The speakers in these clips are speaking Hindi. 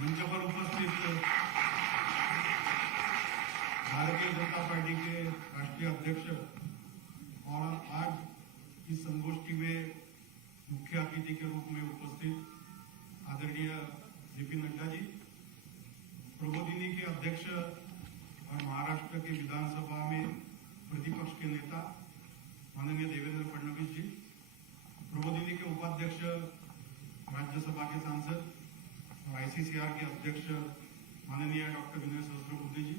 मंच पर उपस्थित भारतीय जनता पार्टी के राष्ट्रीय अध्यक्ष और आज इस संगोष्ठी में मुख्य अतिथि के रूप में उपस्थित आदरणीय जेपी नड्डा जी, प्रबोधिनी के अध्यक्ष और महाराष्ट्र के विधानसभा में प्रतिपक्ष के नेता माननीय देवेंद्र फडणवीस जी, प्रबोधिनी के उपाध्यक्ष राज्यसभा के सांसद और आईसीसीआर के अध्यक्ष माननीय डॉक्टर विनय सहस्रबुद्धे जी,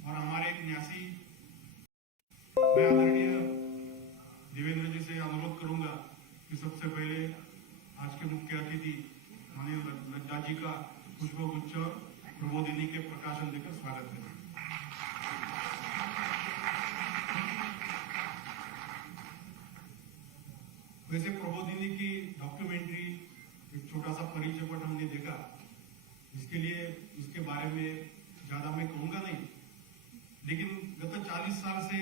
और हमारे एक न्यासी, मैं आदरणीय देवेंद्र जी से अनुरोध करूंगा कि सबसे पहले आज के मुख्य अतिथि माननीय नड्डा जी का पुष्पगुच्छ प्रबोधिनी के प्रकाशन देकर स्वागत करें। वैसे प्रबोधिनी की डॉक्यूमेंट्री एक छोटा सा परिचयपट हमने देखा, इसके लिए इसके बारे में ज्यादा मैं कहूंगा नहीं, लेकिन गत 40 साल से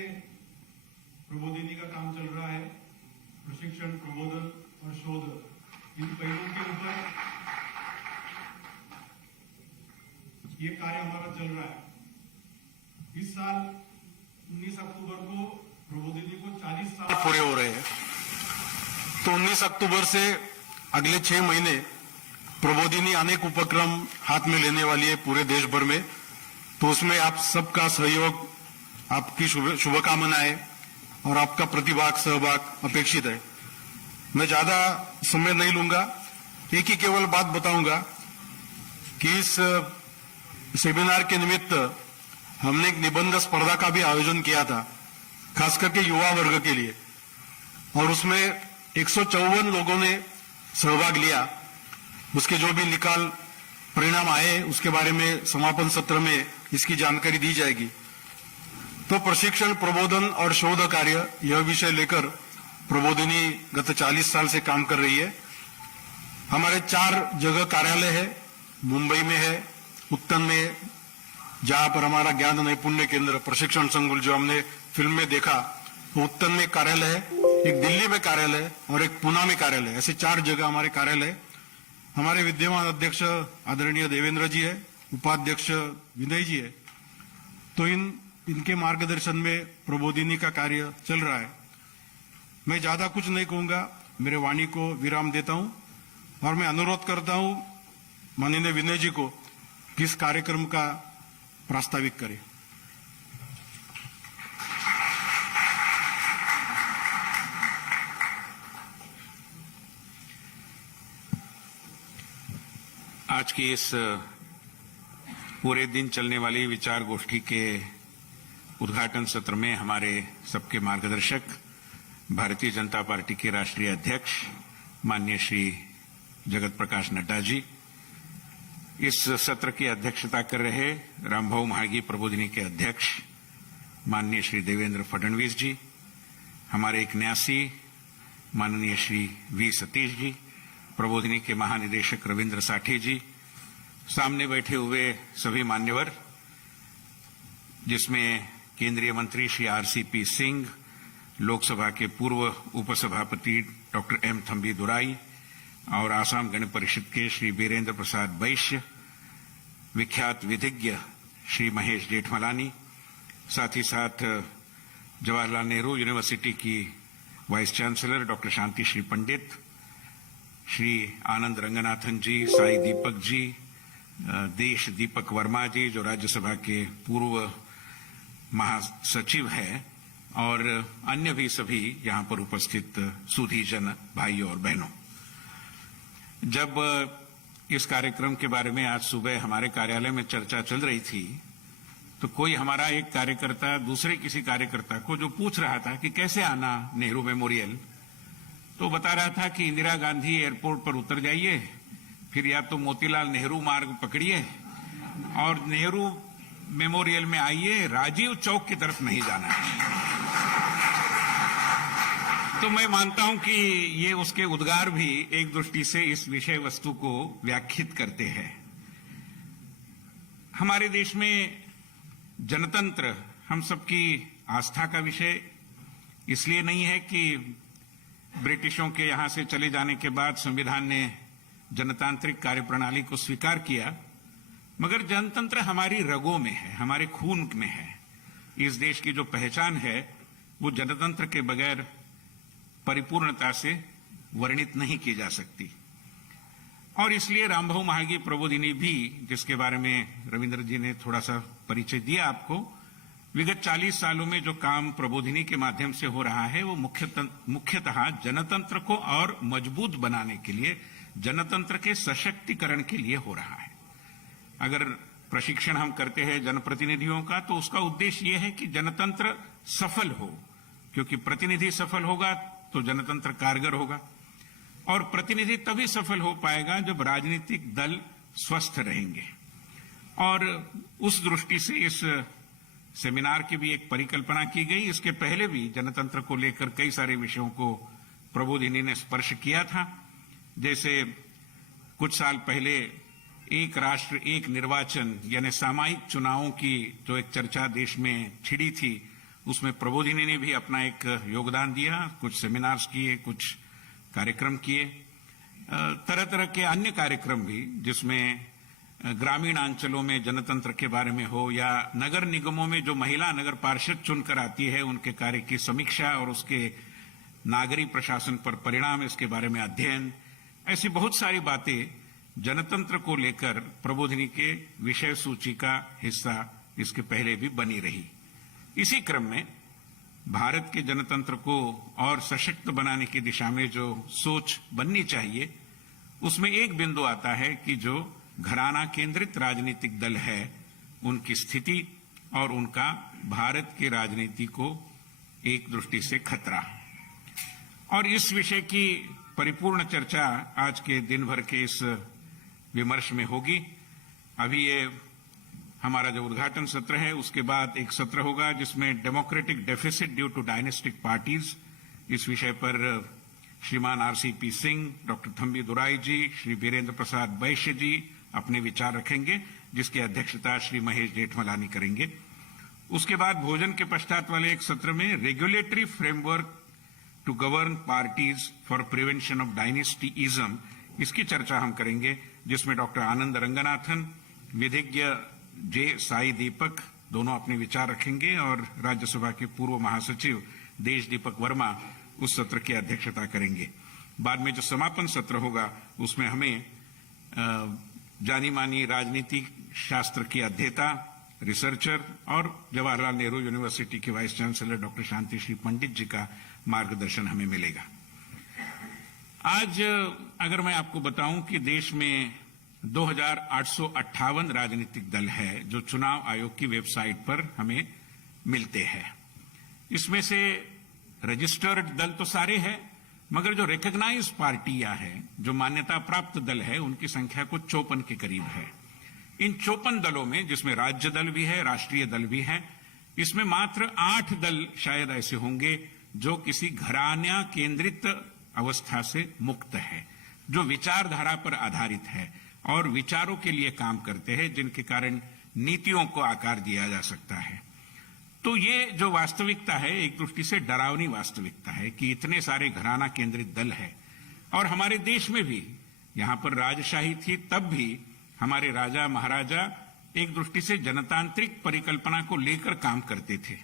प्रबोधिनी का काम चल रहा है। प्रशिक्षण, प्रबोधन और शोध, इन पहलुओं के ऊपर ये कार्य हमारा चल रहा है। इस साल 19 अक्टूबर को प्रबोधिनी को 40 साल पूरे हो रहे हैं, तो 19 अक्टूबर से अगले 6 महीने प्रबोधिनी अनेक उपक्रम हाथ में लेने वाली है पूरे देश भर में। तो उसमें आप सबका सहयोग, आपकी शुभकामनाएं और आपका प्रतिभाग, सहभाग अपेक्षित है। मैं ज्यादा समय नहीं लूंगा, एक ही केवल बात बताऊंगा कि इस सेमिनार के निमित्त हमने एक निबंध स्पर्धा का भी आयोजन किया था, खास करके युवा वर्ग के लिए, और उसमें 154 लोगों ने सहभाग लिया। उसके जो भी निकाल परिणाम आए उसके बारे में समापन सत्र में इसकी जानकारी दी जाएगी। तो प्रशिक्षण, प्रबोधन और शोध कार्य, यह विषय लेकर प्रबोधिनी गत 40 साल से काम कर रही है। हमारे 4 जगह कार्यालय है, मुंबई में है, उत्तन में, जहां पर हमारा ज्ञान नैपुण्य केंद्र प्रशिक्षण संकुल जो हमने फिल्म में देखा, तो उत्तन में कार्यालय है, एक दिल्ली में कार्यालय है और एक पुणे में कार्यालय। ऐसे 4 जगह हमारे कार्यालय। हमारे विद्यमान अध्यक्ष आदरणीय देवेंद्र जी है, उपाध्यक्ष विनय जी है। तो इनके मार्गदर्शन में प्रबोधिनी का कार्य चल रहा है। मैं ज्यादा कुछ नहीं कहूंगा, मेरे वाणी को विराम देता हूं और मैं अनुरोध करता हूं माननीय विनय जी को कि इस कार्यक्रम का प्रास्ताविक करें। आज की इस पूरे दिन चलने वाली विचार गोष्ठी के उद्घाटन सत्र में हमारे सबके मार्गदर्शक, भारतीय जनता पार्टी के राष्ट्रीय अध्यक्ष माननीय श्री जगत प्रकाश नड्डा जी, इस सत्र की अध्यक्षता कर रहे रामभाऊ म्हाळगी प्रबोधिनी के अध्यक्ष माननीय श्री देवेंद्र फडणवीस जी, हमारे एक न्यासी माननीय श्री वी सतीश जी, प्रबोधिनी के महानिदेशक रविंद्र साठे जी, सामने बैठे हुए सभी मान्यवर, जिसमें केंद्रीय मंत्री श्री आरसीपी सिंह, लोकसभा के पूर्व उपसभापति डॉक्टर एम थम्बी दुराई और आसाम गण परिषद के श्री बीरेंद्र प्रसाद वैश्य, विख्यात विधिज्ञ श्री महेश जेठमलानी, साथ ही साथ जवाहरलाल नेहरू यूनिवर्सिटी की वाइस चांसलर डॉक्टर शांति श्री पंडित, श्री आनंद रंगनाथन जी, साई दीपक जी, देश दीपक वर्मा जी जो राज्यसभा के पूर्व महासचिव हैं, और अन्य भी सभी यहां पर उपस्थित सुधीजन भाइयों और बहनों। जब इस कार्यक्रम के बारे में आज सुबह हमारे कार्यालय में चर्चा चल रही थी, तो कोई हमारा एक कार्यकर्ता दूसरे किसी कार्यकर्ता को जो पूछ रहा था कि कैसे आना नेहरू मेमोरियल, तो बता रहा था कि इंदिरा गांधी एयरपोर्ट पर उतर जाइए, फिर या तो मोतीलाल नेहरू मार्ग पकड़िए और नेहरू मेमोरियल में आइए, राजीव चौक की तरफ नहीं जाना है। तो मैं मानता हूं कि ये उसके उद्गार भी एक दृष्टि से इस विषय वस्तु को व्याख्यात करते हैं। हमारे देश में जनतंत्र हम सबकी आस्था का विषय इसलिए नहीं है कि ब्रिटिशों के यहां से चले जाने के बाद संविधान ने जनतांत्रिक कार्यप्रणाली को स्वीकार किया, मगर जनतंत्र हमारी रगों में है, हमारे खून में है। इस देश की जो पहचान है वो जनतंत्र के बगैर परिपूर्णता से वर्णित नहीं की जा सकती। और इसलिए रामभाऊ महागी प्रबोधिनी भी, जिसके बारे में रविंद्र जी ने थोड़ा सा परिचय दिया आपको, विगत 40 सालों में जो काम प्रबोधिनी के माध्यम से हो रहा है वो मुख्यतः जनतंत्र को और मजबूत बनाने के लिए, जनतंत्र के सशक्तिकरण के लिए हो रहा है। अगर प्रशिक्षण हम करते हैं जनप्रतिनिधियों का, तो उसका उद्देश्य यह है कि जनतंत्र सफल हो, क्योंकि प्रतिनिधि सफल होगा तो जनतंत्र कारगर होगा। और प्रतिनिधि तभी सफल हो पाएगा जब राजनीतिक दल स्वस्थ रहेंगे। और उस दृष्टि से इस सेमिनार की भी एक परिकल्पना की गई। इसके पहले भी जनतंत्र को लेकर कई सारे विषयों को प्रबोधिनी ने स्पर्श किया था। जैसे कुछ साल पहले एक राष्ट्र एक निर्वाचन यानी सामयिक चुनावों की जो एक चर्चा देश में छिड़ी थी, उसमें प्रबोधिनी ने भी अपना एक योगदान दिया। कुछ सेमिनार्स किए, कुछ कार्यक्रम किए, तरह तरह के अन्य कार्यक्रम भी, जिसमें ग्रामीण अंचलों में जनतंत्र के बारे में हो या नगर निगमों में जो महिला नगर पार्षद चुनकर आती है उनके कार्य की समीक्षा और उसके नागरिक प्रशासन पर परिणाम, इसके बारे में अध्ययन, ऐसी बहुत सारी बातें जनतंत्र को लेकर प्रबोधिनी के विषय सूची का हिस्सा इसके पहले भी बनी रही। इसी क्रम में भारत के जनतंत्र को और सशक्त बनाने की दिशा में जो सोच बननी चाहिए, उसमें एक बिंदु आता है कि जो घराना केंद्रित राजनीतिक दल है उनकी स्थिति और उनका भारत की राजनीति को एक दृष्टि से खतरा। और इस विषय की परिपूर्ण चर्चा आज के दिन भर के इस विमर्श में होगी। अभी ये हमारा जो उद्घाटन सत्र है, उसके बाद एक सत्र होगा जिसमें democratic deficit due to dynastic parties, इस विषय पर श्रीमान आरसीपी सिंह, डॉक्टर थम्बी दुराई जी, श्री वीरेंद्र प्रसाद बैश्य जी अपने विचार रखेंगे, जिसकी अध्यक्षता श्री महेश जेठमलानी करेंगे। उसके बाद भोजन के पश्चात वाले एक सत्र में regulatory framework to govern parties for prevention of dynasticism, इसकी चर्चा हम करेंगे, जिसमें डॉक्टर आनंद रंगनाथन, विधिज्ञ जे साई दीपक दोनों अपने विचार रखेंगे और राज्यसभा के पूर्व महासचिव देश दीपक वर्मा उस सत्र की अध्यक्षता करेंगे। बाद में जो समापन सत्र होगा उसमें हमें जानी मानी राजनीति शास्त्र की अध्येता, रिसर्चर और जवाहरलाल नेहरू यूनिवर्सिटी के वाइस चांसलर डॉक्टर शांति श्री पंडित जी का मार्गदर्शन हमें मिलेगा। आज अगर मैं आपको बताऊं कि देश में 2858 राजनीतिक दल है जो चुनाव आयोग की वेबसाइट पर हमें मिलते हैं। इसमें से रजिस्टर्ड दल तो सारे हैं, मगर जो रिकॉग्नाइज्ड पार्टियां हैं, जो मान्यता प्राप्त दल है, उनकी संख्या कुछ 54 के करीब है। इन 54 दलों में, जिसमें राज्य दल भी है, राष्ट्रीय दल भी है, इसमें मात्र 8 दल शायद ऐसे होंगे जो किसी घराना केंद्रित अवस्था से मुक्त है, जो विचारधारा पर आधारित है और विचारों के लिए काम करते हैं, जिनके कारण नीतियों को आकार दिया जा सकता है। तो ये जो वास्तविकता है, एक दृष्टि से डरावनी वास्तविकता है कि इतने सारे घराना केंद्रित दल है। और हमारे देश में भी, यहां पर राजशाही थी तब भी हमारे राजा महाराजा एक दृष्टि से जनतांत्रिक परिकल्पना को लेकर काम करते थे।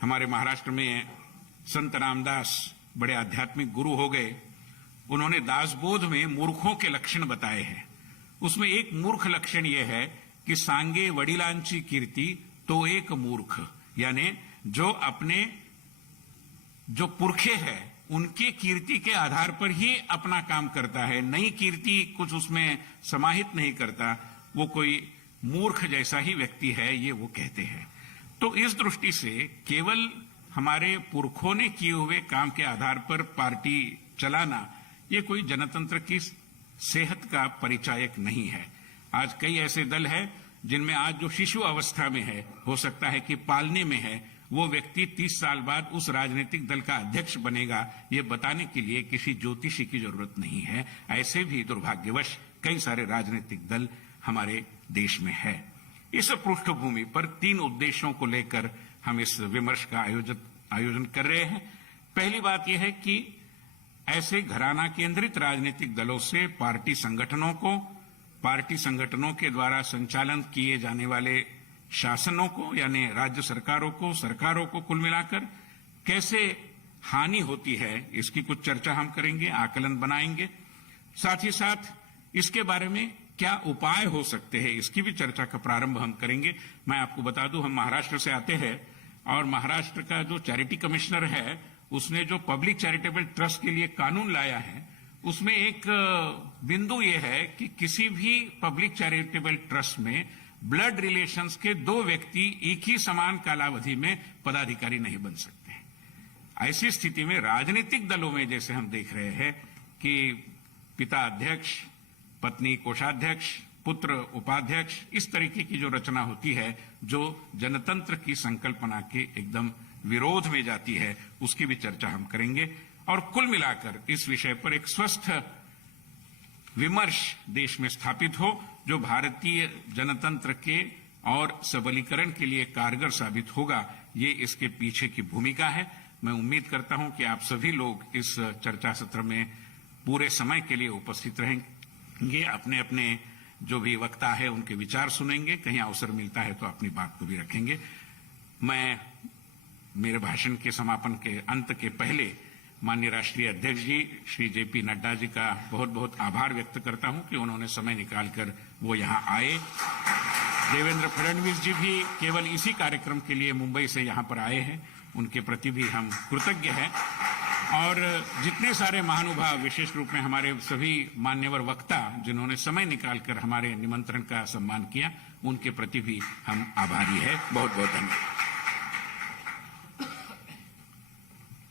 हमारे महाराष्ट्र में संत रामदास बड़े आध्यात्मिक गुरु हो गए। उन्होंने दासबोध में मूर्खों के लक्षण बताए हैं। उसमें एक मूर्ख लक्षण यह है कि सांगे वडिलांची कीर्ती तो एक मूर्ख, यानी जो पुरखे हैं उनके कीर्ति के आधार पर ही अपना काम करता है, नई कीर्ति कुछ उसमें समाहित नहीं करता, वो कोई मूर्ख जैसा ही व्यक्ति है, ये वो कहते हैं। तो इस दृष्टि से केवल हमारे पुरखों ने किए हुए काम के आधार पर पार्टी चलाना, ये कोई जनतंत्र की सेहत का परिचायक नहीं है। आज कई ऐसे दल हैं जिनमें आज जो शिशु अवस्था में है, हो सकता है कि पालने में है, वो व्यक्ति 30 साल बाद उस राजनीतिक दल का अध्यक्ष बनेगा, ये बताने के लिए किसी ज्योतिषी की जरूरत नहीं है। ऐसे भी दुर्भाग्यवश कई सारे राजनीतिक दल हमारे देश में है। इस पृष्ठभूमि पर 3 उद्देश्यों को लेकर हम इस विमर्श का आयोजन कर रहे हैं। पहली बात यह है कि ऐसे घराना केंद्रित राजनीतिक दलों से पार्टी संगठनों के द्वारा संचालन किए जाने वाले शासनों को यानी राज्य सरकारों को कुल मिलाकर कैसे हानि होती है, इसकी कुछ चर्चा हम करेंगे, आकलन बनाएंगे। साथ ही साथ इसके बारे में क्या उपाय हो सकते हैं, इसकी भी चर्चा का प्रारंभ हम करेंगे। मैं आपको बता दूं, हम महाराष्ट्र से आते हैं और महाराष्ट्र का जो चैरिटी कमिश्नर है उसने जो पब्लिक चैरिटेबल ट्रस्ट के लिए कानून लाया है उसमें एक बिंदु यह है कि किसी भी पब्लिक चैरिटेबल ट्रस्ट में ब्लड रिलेशंस के 2 व्यक्ति एक ही समान कालावधि में पदाधिकारी नहीं बन सकते। ऐसी स्थिति में राजनीतिक दलों में जैसे हम देख रहे हैं कि पिता अध्यक्ष, पत्नी कोषाध्यक्ष, पुत्र उपाध्यक्ष, इस तरीके की जो रचना होती है जो जनतंत्र की संकल्पना के एकदम विरोध में जाती है, उसकी भी चर्चा हम करेंगे। और कुल मिलाकर इस विषय पर एक स्वस्थ विमर्श देश में स्थापित हो जो भारतीय जनतंत्र के और सबलीकरण के लिए कारगर साबित होगा, ये इसके पीछे की भूमिका है। मैं उम्मीद करता हूं कि आप सभी लोग इस चर्चा सत्र में पूरे समय के लिए उपस्थित रहेंगे, अपने अपने जो भी वक्ता है उनके विचार सुनेंगे, कहीं अवसर मिलता है तो अपनी बात को भी रखेंगे। मैं मेरे भाषण के समापन के अंत के पहले माननीय राष्ट्रीय अध्यक्ष जी श्री जेपी नड्डा जी का बहुत बहुत आभार व्यक्त करता हूं कि उन्होंने समय निकालकर वो यहां आए। देवेंद्र फडणवीस जी भी केवल इसी कार्यक्रम के लिए मुंबई से यहां पर आए हैं, उनके प्रति भी हम कृतज्ञ हैं। और जितने सारे महानुभाव, विशेष रूप में हमारे सभी मान्यवर वक्ता जिन्होंने समय निकालकर हमारे निमंत्रण का सम्मान किया, उनके प्रति भी हम आभारी हैं। बहुत बहुत धन्यवाद।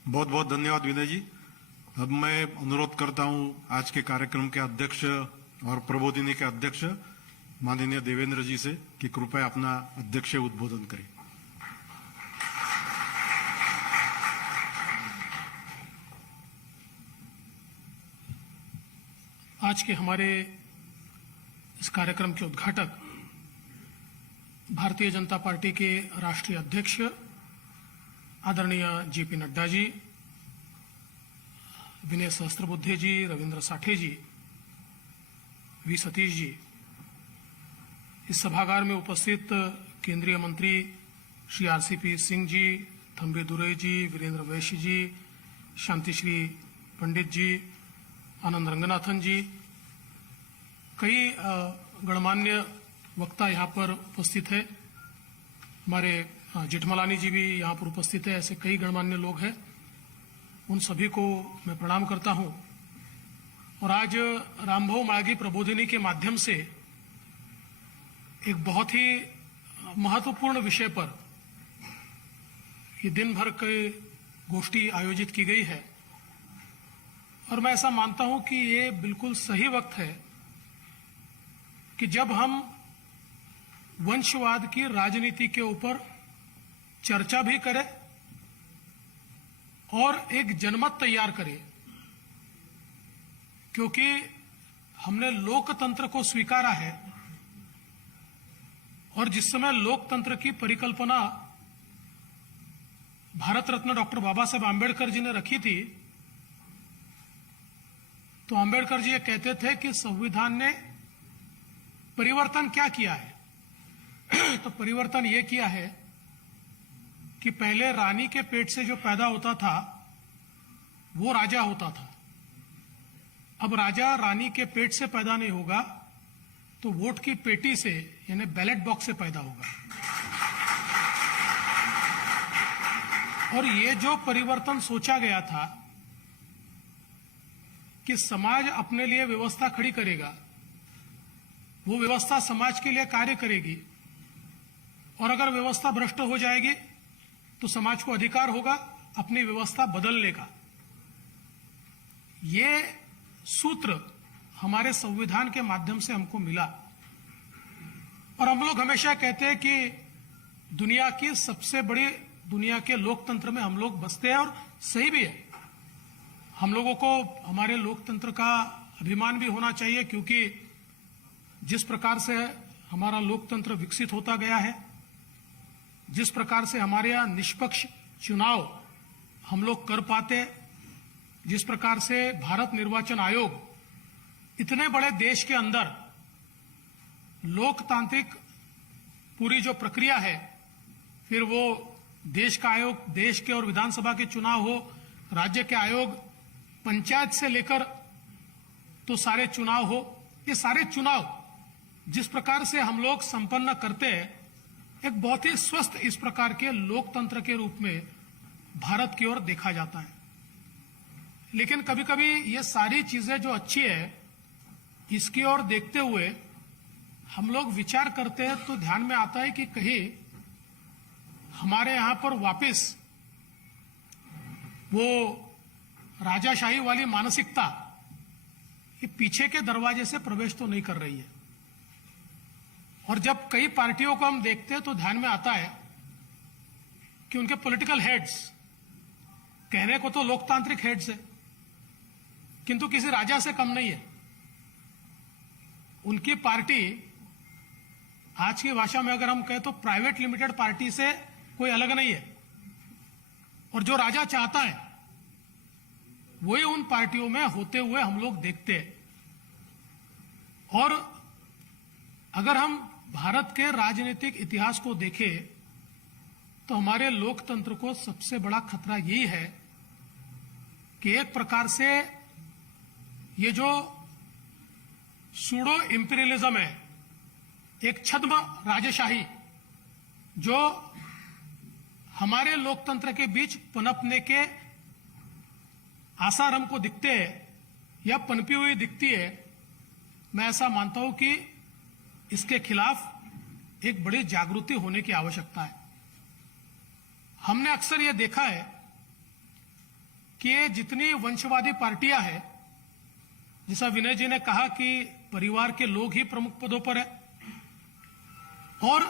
बहुत बहुत धन्यवाद विनय जी। अब मैं अनुरोध करता हूं आज के कार्यक्रम के अध्यक्ष और प्रबोधिनी के अध्यक्ष माननीय देवेंद्र जी से कि कृपया अपना अध्यक्षीय उद्बोधन करें। आज के हमारे इस कार्यक्रम के उद्घाटक भारतीय जनता पार्टी के राष्ट्रीय अध्यक्ष आदरणीय जेपी नड्डा जी, विनय सहस्त्रबुद्धे जी, रविंद्र साठे जी, वी सतीश जी, इस सभागार में उपस्थित केंद्रीय मंत्री श्री आरसीपी सिंह जी, थम्बी दुरई जी, वीरेंद्र वैश्य जी, शांतिश्री पंडित जी, आनंद रंगनाथन जी, कई गणमान्य वक्ता यहाँ पर उपस्थित है। हमारे जेठमलानी जी भी यहाँ पर उपस्थित है। ऐसे कई गणमान्य लोग हैं, उन सभी को मैं प्रणाम करता हूँ। और आज रामभाऊ माळगी प्रबोधिनी के माध्यम से एक बहुत ही महत्वपूर्ण विषय पर ये दिन भर की गोष्ठी आयोजित की गई है और मैं ऐसा मानता हूं कि ये बिल्कुल सही वक्त है कि जब हम वंशवाद की राजनीति के ऊपर चर्चा भी करें और एक जनमत तैयार करें, क्योंकि हमने लोकतंत्र को स्वीकारा है और जिस समय लोकतंत्र की परिकल्पना भारत रत्न डॉक्टर बाबा साहब आंबेडकर जी ने रखी थी, तो आंबेडकर जी ये कहते थे कि संविधान ने परिवर्तन क्या किया है तो परिवर्तन ये किया है कि पहले रानी के पेट से जो पैदा होता था वो राजा होता था। अब राजा रानी के पेट से पैदा नहीं होगा तो वोट की पेटी से यानी बैलेट बॉक्स से पैदा होगा। और ये जो परिवर्तन सोचा गया था कि समाज अपने लिए व्यवस्था खड़ी करेगा, वो व्यवस्था समाज के लिए कार्य करेगी और अगर व्यवस्था भ्रष्ट हो जाएगी तो समाज को अधिकार होगा अपनी व्यवस्था बदलने का। ये सूत्र हमारे संविधान के माध्यम से हमको मिला और हम लोग हमेशा कहते हैं कि दुनिया की सबसे बड़ी, दुनिया के लोकतंत्र में हम लोग बसते हैं और सही भी है। हम लोगों को हमारे लोकतंत्र का अभिमान भी होना चाहिए, क्योंकि जिस प्रकार से हमारा लोकतंत्र विकसित होता गया है, जिस प्रकार से हमारे यहाँ निष्पक्ष चुनाव हम लोग कर पाते, जिस प्रकार से भारत निर्वाचन आयोग इतने बड़े देश के अंदर लोकतांत्रिक पूरी जो प्रक्रिया है, फिर वो देश का आयोग, देश के और विधानसभा के चुनाव हो, राज्य के आयोग, पंचायत से लेकर तो सारे चुनाव हो, ये सारे चुनाव जिस प्रकार से हम लोग संपन्न करते हैं, एक बहुत ही स्वस्थ इस प्रकार के लोकतंत्र के रूप में भारत की ओर देखा जाता है। लेकिन कभी कभी ये सारी चीजें जो अच्छी है, इसकी ओर देखते हुए हम लोग विचार करते हैं तो ध्यान में आता है कि कहीं हमारे यहां पर वापस वो राजाशाही वाली मानसिकता ये पीछे के दरवाजे से प्रवेश तो नहीं कर रही है। और जब कई पार्टियों को हम देखते हैं तो ध्यान में आता है कि उनके पॉलिटिकल हेड्स, कहने को तो लोकतांत्रिक हेड्स है, किंतु किसी राजा से कम नहीं है। उनकी पार्टी आज की भाषा में अगर हम कहें तो प्राइवेट लिमिटेड पार्टी से कोई अलग नहीं है। और जो राजा चाहता है वही उन पार्टियों में होते हुए हम लोग देखते हैं। और अगर हम भारत के राजनीतिक इतिहास को देखें तो हमारे लोकतंत्र को सबसे बड़ा खतरा यही है कि एक प्रकार से ये जो सूडो इंपीरियलिज्म है, एक छद्म राजशाही जो हमारे लोकतंत्र के बीच पनपने के आसार हमको दिखते हैं या पनपी हुई दिखती है, मैं ऐसा मानता हूं कि इसके खिलाफ एक बड़ी जागृति होने की आवश्यकता है। हमने अक्सर यह देखा है कि ये जितनी वंशवादी पार्टियां हैं, जैसा विनय जी ने कहा कि परिवार के लोग ही प्रमुख पदों पर है, और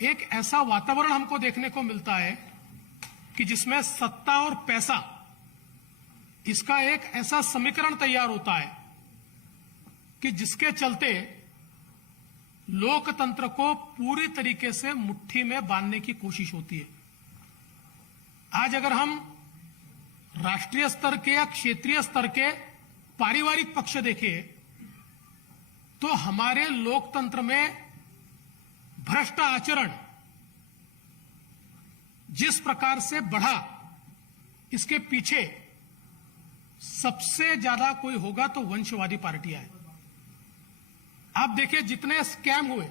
एक ऐसा वातावरण हमको देखने को मिलता है कि जिसमें सत्ता और पैसा, इसका एक ऐसा समीकरण तैयार होता है कि जिसके चलते लोकतंत्र को पूरी तरीके से मुट्ठी में बांधने की कोशिश होती है। आज अगर हम राष्ट्रीय स्तर के या क्षेत्रीय स्तर के पारिवारिक पक्ष देखें तो हमारे लोकतंत्र में भ्रष्ट आचरण जिस प्रकार से बढ़ा, इसके पीछे सबसे ज्यादा कोई होगा तो वंशवादी पार्टियां हैं। आप देखिए जितने स्कैम हुए,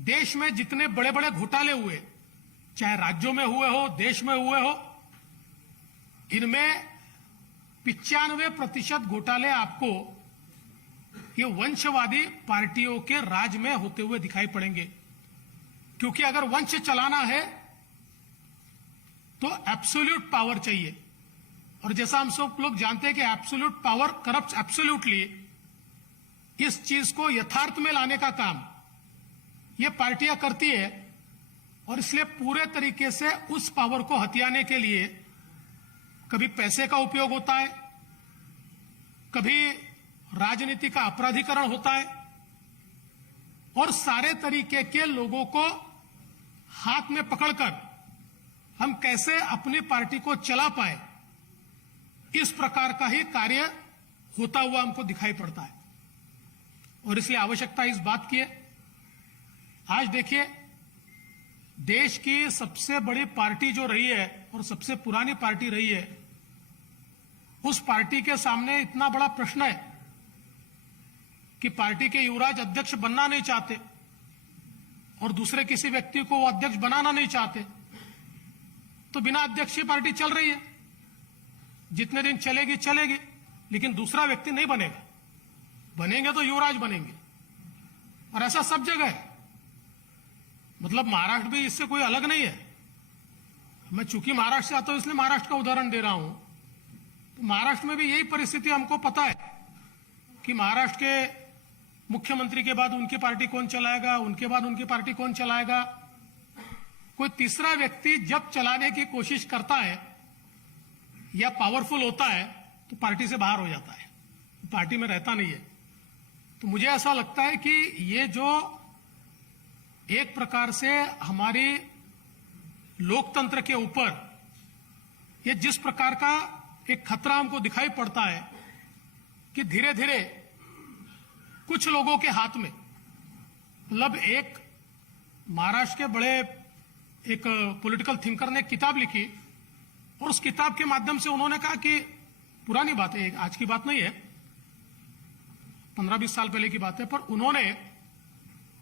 देश में जितने बड़े बड़े घोटाले हुए, चाहे राज्यों में हुए हो, देश में हुए हो, इनमें 95% घोटाले आपको ये वंशवादी पार्टियों के राज में होते हुए दिखाई पड़ेंगे। क्योंकि अगर वंश चलाना है तो एब्सोल्यूट पावर चाहिए, और जैसा हम सब लोग जानते हैं कि एब्सोल्यूट पावर करप्ट्स एब्सोल्यूटली, इस चीज को यथार्थ में लाने का काम ये पार्टियां करती है। और इसलिए पूरे तरीके से उस पावर को हथियाने के लिए कभी पैसे का उपयोग होता है, कभी राजनीति का अपराधीकरण होता है, और सारे तरीके के लोगों को हाथ में पकड़कर हम कैसे अपनी पार्टी को चला पाए, इस प्रकार का ही कार्य होता हुआ हमको दिखाई पड़ता है। और इसलिए आवश्यकता इस बात की है। आज देखिए, देश की सबसे बड़ी पार्टी जो रही है और सबसे पुरानी पार्टी रही है, उस पार्टी के सामने इतना बड़ा प्रश्न है कि पार्टी के युवराज अध्यक्ष बनना नहीं चाहते और दूसरे किसी व्यक्ति को वो अध्यक्ष बनाना नहीं चाहते, तो बिना अध्यक्ष की पार्टी चल रही है। जितने दिन चलेगी चलेगी, लेकिन दूसरा व्यक्ति नहीं बनेगा। बनेंगे तो युवराज बनेंगे, और ऐसा सब जगह है। मतलब महाराष्ट्र भी इससे कोई अलग नहीं है। मैं चूंकि महाराष्ट्र से आता हूं इसलिए महाराष्ट्र का उदाहरण दे रहा हूं। तो महाराष्ट्र में भी यही परिस्थिति हमको पता है कि महाराष्ट्र के मुख्यमंत्री के बाद उनकी पार्टी कौन चलाएगा, उनके बाद उनकी पार्टी कौन चलाएगा। कोई तीसरा व्यक्ति जब चलाने की कोशिश करता है या पावरफुल होता है तो पार्टी से बाहर हो जाता है, पार्टी में रहता नहीं है। तो मुझे ऐसा लगता है कि ये जो एक प्रकार से हमारी लोकतंत्र के ऊपर ये जिस प्रकार का एक खतरा हमको दिखाई पड़ता है कि धीरे धीरे कुछ लोगों के हाथ में, मतलब एक महाराष्ट्र के बड़े एक पॉलिटिकल थिंकर ने एक किताब लिखी और उस किताब के माध्यम से उन्होंने कहा कि पुरानी बात है, आज की बात नहीं है, 15-20 साल पहले की बात है, पर उन्होंने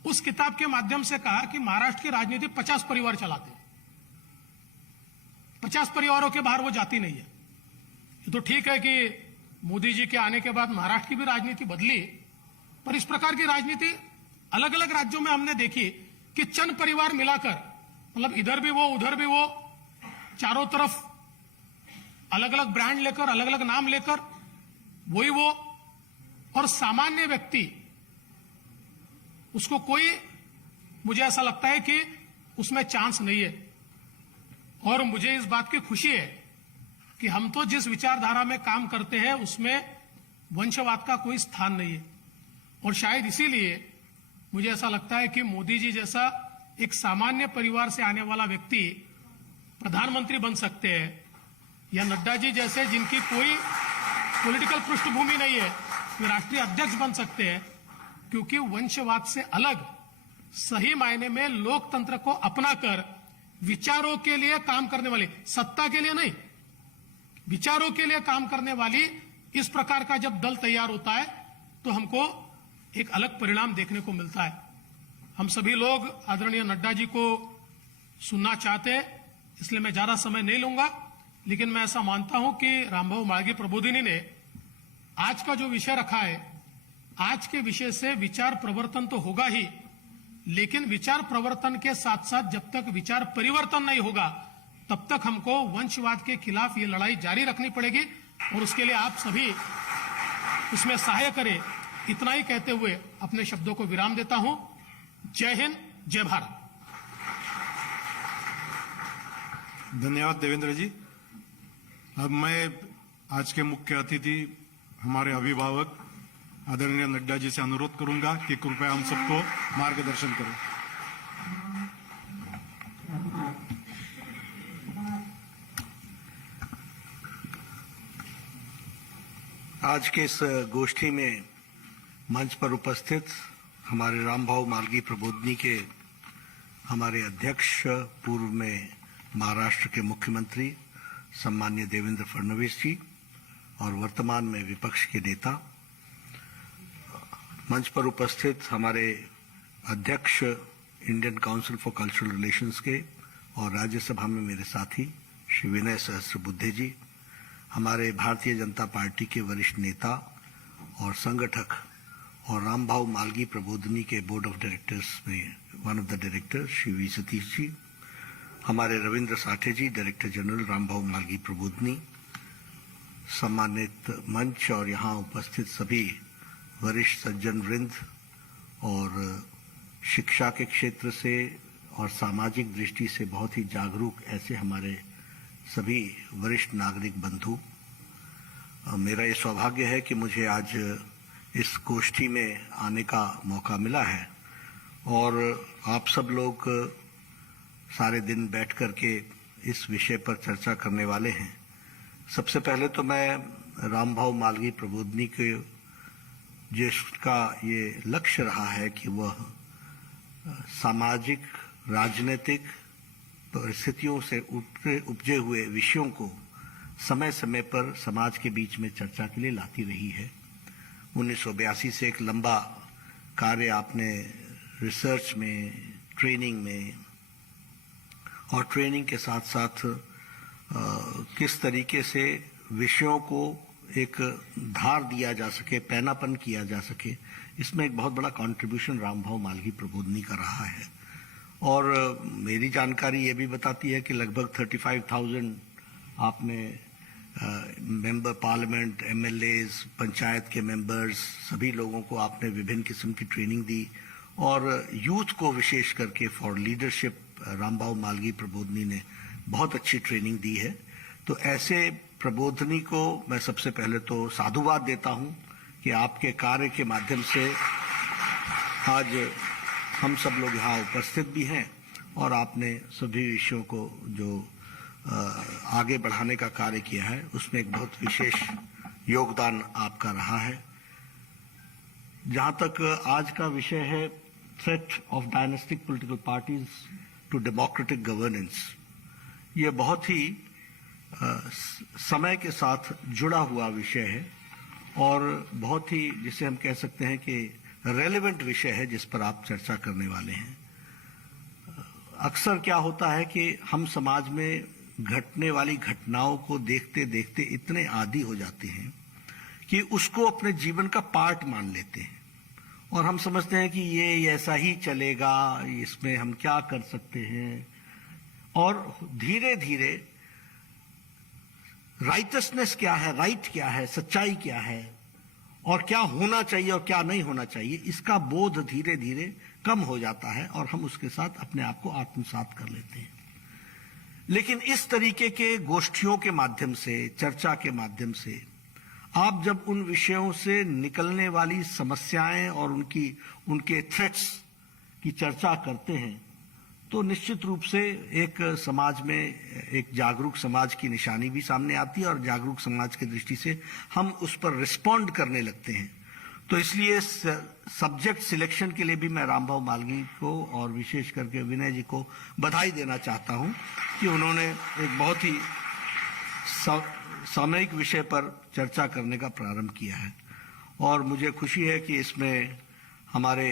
उस किताब के माध्यम से कहा कि महाराष्ट्र की राजनीति 50 परिवार चलाते हैं, 50 परिवारों के बाहर वो जाती नहीं है। ये तो ठीक है कि मोदी जी के आने के बाद महाराष्ट्र की भी राजनीति बदली, पर इस प्रकार की राजनीति अलग अलग राज्यों में हमने देखी कि चंद परिवार मिलाकर, मतलब इधर भी वो उधर भी वो, चारों तरफ अलग अलग ब्रांड लेकर, अलग अलग नाम लेकर वही वो, और सामान्य व्यक्ति उसको कोई, मुझे ऐसा लगता है कि उसमें चांस नहीं है। और मुझे इस बात की खुशी है कि हम तो जिस विचारधारा में काम करते हैं उसमें वंशवाद का कोई स्थान नहीं है। और शायद इसीलिए मुझे ऐसा लगता है कि मोदी जी जैसा एक सामान्य परिवार से आने वाला व्यक्ति प्रधानमंत्री बन सकते हैं, या नड्डा जी जैसे जिनकी कोई पॉलिटिकल पृष्ठभूमि नहीं है वे राष्ट्रीय अध्यक्ष बन सकते हैं, क्योंकि वंशवाद से अलग सही मायने में लोकतंत्र को अपनाकर विचारों के लिए काम करने वाली, सत्ता के लिए नहीं, विचारों के लिए काम करने वाली इस प्रकार का जब दल तैयार होता है तो हमको एक अलग परिणाम देखने को मिलता है। हम सभी लोग आदरणीय नड्डा जी को सुनना चाहते हैं, इसलिए मैं ज्यादा समय नहीं लूंगा, लेकिन मैं ऐसा मानता हूं कि रामभाऊ माळगी प्रबोधिनी ने आज का जो विषय रखा है, आज के विषय से विचार प्रवर्तन तो होगा ही, लेकिन विचार प्रवर्तन के साथ साथ जब तक विचार परिवर्तन नहीं होगा तब तक हमको वंशवाद के खिलाफ ये लड़ाई जारी रखनी पड़ेगी, और उसके लिए आप सभी उसमें सहाय करें। इतना ही कहते हुए अपने शब्दों को विराम देता हूं। जय हिंद, जय भारत। धन्यवाद देवेंद्र जी। अब मैं आज के मुख्य अतिथि हमारे अभिभावक आदरणीय नड्डा जी से अनुरोध करूंगा कि कृपया हम सबको मार्गदर्शन करें। आज के इस गोष्ठी में मंच पर उपस्थित हमारे रामभाऊ माळगी प्रबोधिनी के हमारे अध्यक्ष, पूर्व में महाराष्ट्र के मुख्यमंत्री सम्माननीय देवेंद्र फडणवीस जी और वर्तमान में विपक्ष के नेता, मंच पर उपस्थित हमारे अध्यक्ष Indian council for cultural relations के और राज्यसभा में मेरे साथी श्री विनय सहस्त्रबुद्धे जी, हमारे भारतीय जनता पार्टी के वरिष्ठ नेता और संगठक और रामभाऊ माळगी प्रबोधिनी के बोर्ड ऑफ डायरेक्टर्स में one of the director Shri V Satish ji, हमारे रविंद्र साठे जी, डायरेक्टर जनरल रामभाऊ माळगी प्रबोधिनी, सम्मानित मंच और यहाँ उपस्थित सभी वरिष्ठ सज्जन वृंद और शिक्षा के क्षेत्र से और सामाजिक दृष्टि से बहुत ही जागरूक ऐसे हमारे सभी वरिष्ठ नागरिक बंधु, मेरा ये सौभाग्य है कि मुझे आज इस गोष्ठी में आने का मौका मिला है और आप सब लोग सारे दिन बैठ कर के इस विषय पर चर्चा करने वाले हैं। सबसे पहले तो मैं रामभाऊ माळगी प्रबोधिनी के जिसका ये लक्ष्य रहा है कि वह सामाजिक राजनीतिक परिस्थितियों से उपजे हुए विषयों को समय समय पर समाज के बीच में चर्चा के लिए लाती रही है। 1982 से एक लंबा कार्य आपने रिसर्च में, ट्रेनिंग में और ट्रेनिंग के साथ साथ किस तरीके से विषयों को एक धार दिया जा सके, पैनापन किया जा सके, इसमें एक बहुत बड़ा कंट्रीब्यूशन रामभाऊ माळगी प्रबोधिनी का रहा है। और मेरी जानकारी ये भी बताती है कि लगभग 35,000 आपने मेंबर पार्लियामेंट, एमएलएज, पंचायत के मेंबर्स, सभी लोगों को आपने विभिन्न किस्म की ट्रेनिंग दी और यूथ को विशेष करके फॉर लीडरशिप रामभाऊ माळगी प्रबोधिनी ने बहुत अच्छी ट्रेनिंग दी है। तो ऐसे प्रबोधिनी को मैं सबसे पहले तो साधुवाद देता हूं कि आपके कार्य के माध्यम से आज हम सब लोग यहाँ उपस्थित भी हैं और आपने सभी विषयों को जो आगे बढ़ाने का कार्य किया है, उसमें एक बहुत विशेष योगदान आपका रहा है। जहां तक आज का विषय है threat of dynastic political parties to democratic governance, ये बहुत ही समय के साथ जुड़ा हुआ विषय है और बहुत ही, जिसे हम कह सकते हैं कि रेलेवेंट विषय है जिस पर आप चर्चा करने वाले हैं। अक्सर क्या होता है कि हम समाज में घटने वाली घटनाओं को देखते देखते इतने आदी हो जाते हैं कि उसको अपने जीवन का पार्ट मान लेते हैं और हम समझते हैं कि ये ऐसा ही चलेगा, इसमें हम क्या कर सकते हैं। और धीरे धीरे राइटसनेस क्या है, राइट क्या है, सच्चाई क्या है और क्या होना चाहिए और क्या नहीं होना चाहिए, इसका बोध धीरे धीरे कम हो जाता है और हम उसके साथ अपने आप को आत्मसात कर लेते हैं। लेकिन इस तरीके के गोष्ठियों के माध्यम से, चर्चा के माध्यम से आप जब उन विषयों से निकलने वाली समस्याएं और उनके थ्रेट्स की चर्चा करते हैं तो निश्चित रूप से एक समाज में एक जागरूक समाज की निशानी भी सामने आती है और जागरूक समाज की दृष्टि से हम उस पर रिस्पॉन्ड करने लगते हैं। तो इसलिए सब्जेक्ट सिलेक्शन के लिए भी मैं रामभाऊ मालगी को और विशेष करके विनय जी को बधाई देना चाहता हूं कि उन्होंने एक बहुत ही सामयिक विषय पर चर्चा करने का प्रारंभ किया है। और मुझे खुशी है कि इसमें हमारे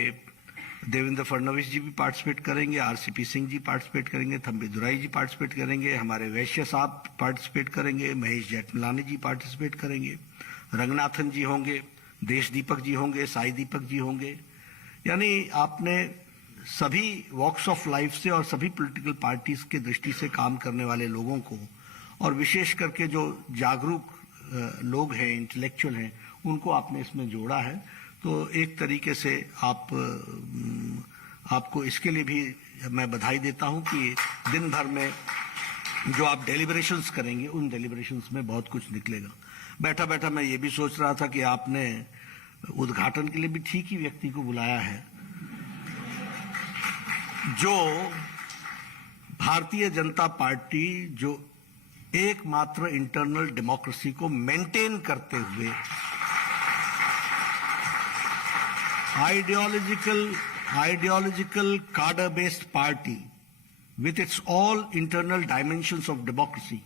देवेंद्र फडणवीस जी भी पार्टिसिपेट करेंगे, आरसीपी सिंह जी पार्टिसिपेट करेंगे, थम्बी दुराई जी पार्टिसिपेट करेंगे, हमारे वैश्य साहब पार्टिसिपेट करेंगे, महेश जेठमलानी जी पार्टिसिपेट करेंगे, रंगनाथन जी होंगे, देश दीपक जी होंगे, साई दीपक जी होंगे। यानी आपने सभी वॉक्स ऑफ लाइफ से और सभी पॉलिटिकल पार्टीज के दृष्टि से काम करने वाले लोगों को और विशेष करके जो जागरूक लोग हैं, इंटेलेक्चुअल हैं, उनको आपने इसमें जोड़ा है। तो एक तरीके से आपको इसके लिए भी मैं बधाई देता हूं कि दिन भर में जो आप डेलिब्रेशंस करेंगे उन डेलिब्रेशंस में बहुत कुछ निकलेगा। बैठा बैठा मैं ये भी सोच रहा था कि आपने उद्घाटन के लिए भी ठीक ही व्यक्ति को बुलाया है, जो भारतीय जनता पार्टी जो एकमात्र इंटरनल डेमोक्रेसी को मेंटेन करते हुए आइडियोलॉजिकल कार्डर based party with its all internal dimensions of democracy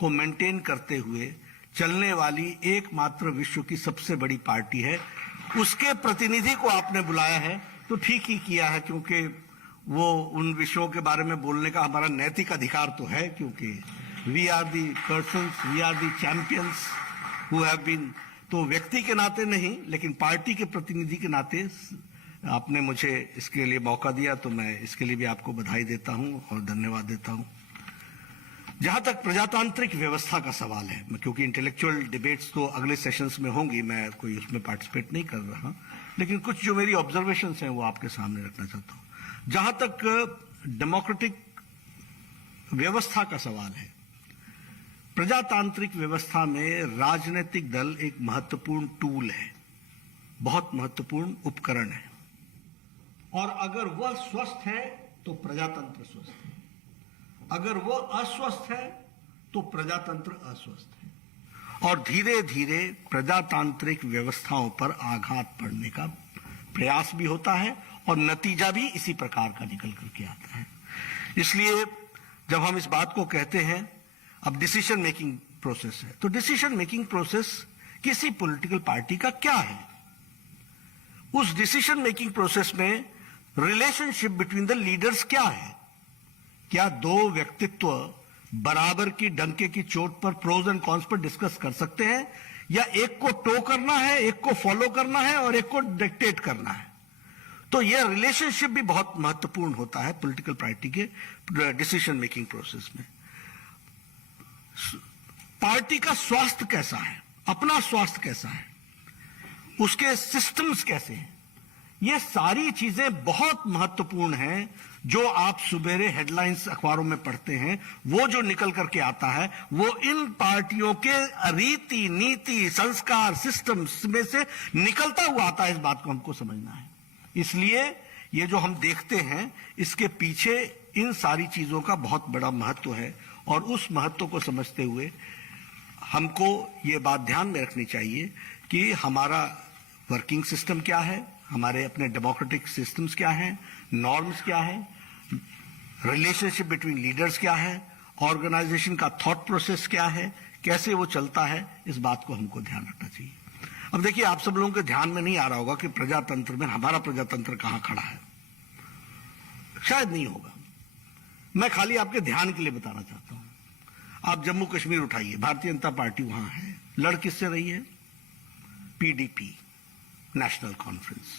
को मेंटेन करते हुए चलने वाली एकमात्र विश्व की सबसे बड़ी पार्टी है, उसके प्रतिनिधि को आपने बुलाया है तो ठीक ही किया है, क्योंकि वो उन विषयों के बारे में बोलने का हमारा नैतिक अधिकार तो है, क्योंकि we are the persons, we are the champions who have been. तो व्यक्ति के नाते नहीं लेकिन पार्टी के प्रतिनिधि के नाते आपने मुझे इसके लिए मौका दिया, तो मैं इसके लिए भी आपको बधाई देता हूं और धन्यवाद देता हूं। जहां तक प्रजातांत्रिक व्यवस्था का सवाल है, क्योंकि इंटेलेक्चुअल डिबेट्स तो अगले सेशंस में होंगी, मैं कोई उसमें पार्टिसिपेट नहीं कर रहा, लेकिन कुछ जो मेरी ऑब्जर्वेशंस हैं वो आपके सामने रखना चाहता हूं। जहां तक डेमोक्रेटिक व्यवस्था का सवाल है, प्रजातांत्रिक व्यवस्था में राजनीतिक दल एक महत्वपूर्ण टूल है, बहुत महत्वपूर्ण उपकरण है, और अगर वह स्वस्थ है तो प्रजातंत्र स्वस्थ है, अगर वह अस्वस्थ है तो प्रजातंत्र अस्वस्थ है। और धीरे धीरे प्रजातांत्रिक व्यवस्थाओं पर आघात पड़ने का प्रयास भी होता है और नतीजा भी इसी प्रकार का निकल करके आता है। इसलिए जब हम इस बात को कहते हैं, अब डिसीजन मेकिंग प्रोसेस है, तो डिसीजन मेकिंग प्रोसेस किसी पॉलिटिकल पार्टी का क्या है? उस डिसीजन मेकिंग प्रोसेस में रिलेशनशिप बिटवीन द लीडर्स क्या है? क्या दो व्यक्तित्व बराबर की डंके की चोट पर प्रोज एंड कॉन्स पर डिस्कस कर सकते हैं, या एक को टो करना है, एक को फॉलो करना है और एक को डिक्टेट करना है? तो यह रिलेशनशिप भी बहुत महत्वपूर्ण होता है पॉलिटिकल पार्टी के डिसीजन मेकिंग प्रोसेस में। पार्टी का स्वास्थ्य कैसा है, अपना स्वास्थ्य कैसा है, उसके सिस्टम्स कैसे हैं, ये सारी चीजें बहुत महत्वपूर्ण हैं। जो आप सुबेरे हेडलाइंस अखबारों में पढ़ते हैं, वो जो निकल करके आता है, वो इन पार्टियों के रीति नीति संस्कार सिस्टम्स में से निकलता हुआ आता है। इस बात को हमको समझना है। इसलिए ये जो हम देखते हैं, इसके पीछे इन सारी चीजों का बहुत बड़ा महत्व है और उस महत्व को समझते हुए हमको ये बात ध्यान में रखनी चाहिए कि हमारा वर्किंग सिस्टम क्या है, हमारे अपने डेमोक्रेटिक सिस्टम्स क्या हैं, नॉर्म्स क्या है, रिलेशनशिप बिटवीन लीडर्स क्या है, ऑर्गेनाइजेशन का थॉट प्रोसेस क्या है, कैसे वो चलता है, इस बात को हमको ध्यान रखना चाहिए। अब देखिए, आप सब लोगों के ध्यान में नहीं आ रहा होगा कि प्रजातंत्र में हमारा प्रजातंत्र कहां खड़ा है, शायद नहीं होगा। मैं खाली आपके ध्यान के लिए बताना चाहता हूं। आप जम्मू कश्मीर उठाइए, भारतीय जनता पार्टी वहां है, लड़ किससे रही है? पीडीपी, नेशनल कॉन्फ्रेंस,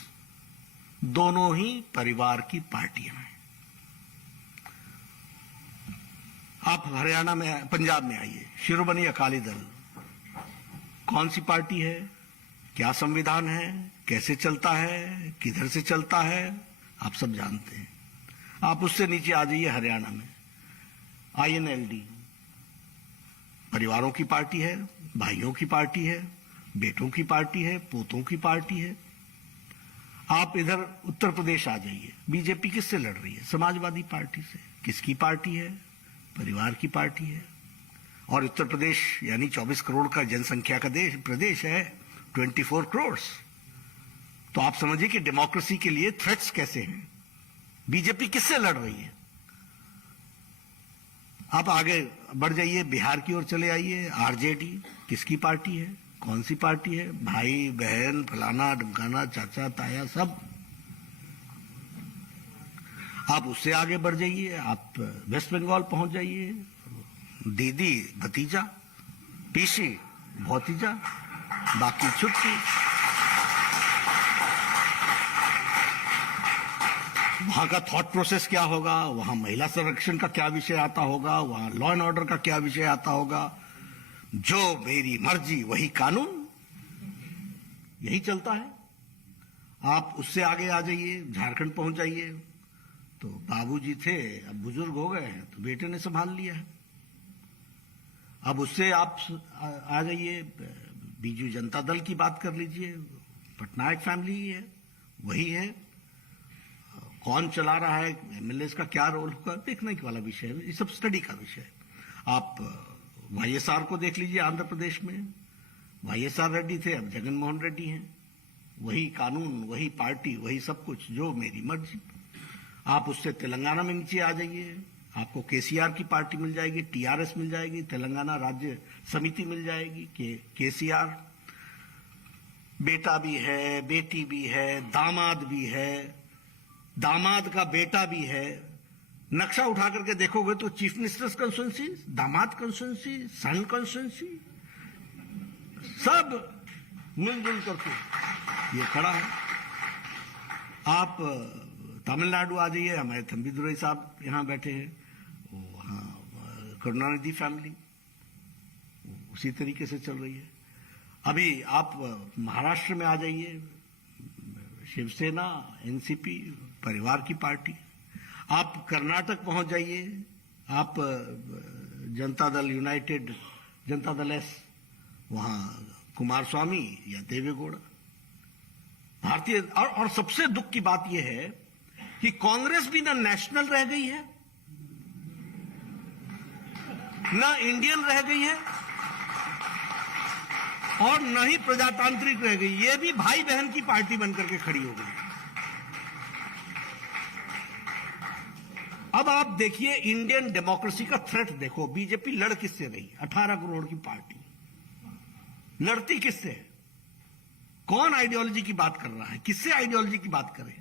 दोनों ही परिवार की पार्टियां हैं। आप हरियाणा में, पंजाब में आइए, शिरोमणि अकाली दल कौन सी पार्टी है, क्या संविधान है, कैसे चलता है, किधर से चलता है, आप सब जानते हैं। आप उससे नीचे आ जाइए, हरियाणा में आईएनएलडी परिवारों की पार्टी है, भाइयों की पार्टी है, बेटों की पार्टी है, पोतों की पार्टी है। आप इधर उत्तर प्रदेश आ जाइए, बीजेपी किससे लड़ रही है? समाजवादी पार्टी से। किसकी पार्टी है? परिवार की पार्टी है। और उत्तर प्रदेश यानी 24 करोड़ का जनसंख्या का प्रदेश है, 24 करोड़। तो आप समझिए कि डेमोक्रेसी के लिए थ्रेट्स कैसे हैं। बीजेपी किससे लड़ रही है? आप आगे बढ़ जाइए, बिहार की ओर चले आइए, आरजेडी किसकी पार्टी है, कौन सी पार्टी है? भाई बहन फलाना ढमकाना, चाचा ताया सब। आप उससे आगे बढ़ जाइए, आप वेस्ट बंगाल पहुंच जाइए, दीदी भतीजा, पीसी भतीजा, बाकी छुट्टी। वहां का थॉट प्रोसेस क्या होगा, वहां महिला संरक्षण का क्या विषय आता होगा, वहां लॉ एंड ऑर्डर का क्या विषय आता होगा, जो मेरी मर्जी वही कानून, यही चलता है। आप उससे आगे आ जाइए, झारखंड पहुंच जाइए, तो बाबूजी थे, अब बुजुर्ग हो गए हैं, तो बेटे ने संभाल लिया है। अब उससे आप आ जाइए, बीजू जनता दल की बात कर लीजिए, पटनायक फैमिली ही है, वही है। कौन चला रहा है, एमएलए का क्या रोल होगा, देखने वाला विषय है, ये सब स्टडी का विषय है। आप वाईएसआर को देख लीजिए, आंध्र प्रदेश में वाईएसआर रेड्डी थे, अब जगनमोहन रेड्डी हैं। वही कानून, वही पार्टी, वही सब कुछ, जो मेरी मर्जी। आप उससे तेलंगाना में नीचे आ जाइए, आपको केसीआर की पार्टी मिल जाएगी, टीआरएस मिल जाएगी, तेलंगाना राज्य समिति मिल जाएगी, केसीआर। बेटा भी है, बेटी भी है, दामाद भी है, दामाद का बेटा भी है। नक्शा उठा करके देखोगे तो चीफ मिनिस्टर्स कंस्टिट्यूंसी, दामाद कंस्टिट्यूंसी, सन कंस्टिट्यूंसी, सब मिलजुल करके ये खड़ा है। आप तमिलनाडु आ जाइए, हमारे थम्बीदुरई साहब यहां बैठे हैं, वहां करुणानिधि फैमिली उसी तरीके से चल रही है। अभी आप महाराष्ट्र में आ जाइए, शिवसेना, एनसीपी, परिवार की पार्टी। आप कर्नाटक पहुंच जाइए, आप जनता दल यूनाइटेड, जनता दल एस, वहां कुमार स्वामी या देवेगौड़ा। भारतीय और सबसे दुख की बात यह है कि कांग्रेस भी ना नेशनल रह गई है, ना इंडियन रह गई है, और न ही प्रजातांत्रिक रह गई। ये भी भाई बहन की पार्टी बनकर के खड़ी हो गई। अब आप देखिए, इंडियन डेमोक्रेसी का थ्रेट देखो। बीजेपी लड़ किससे रही? 18 करोड़ की पार्टी लड़ती किससे है? कौन आइडियोलॉजी की बात कर रहा है? किससे आइडियोलॉजी की बात करें?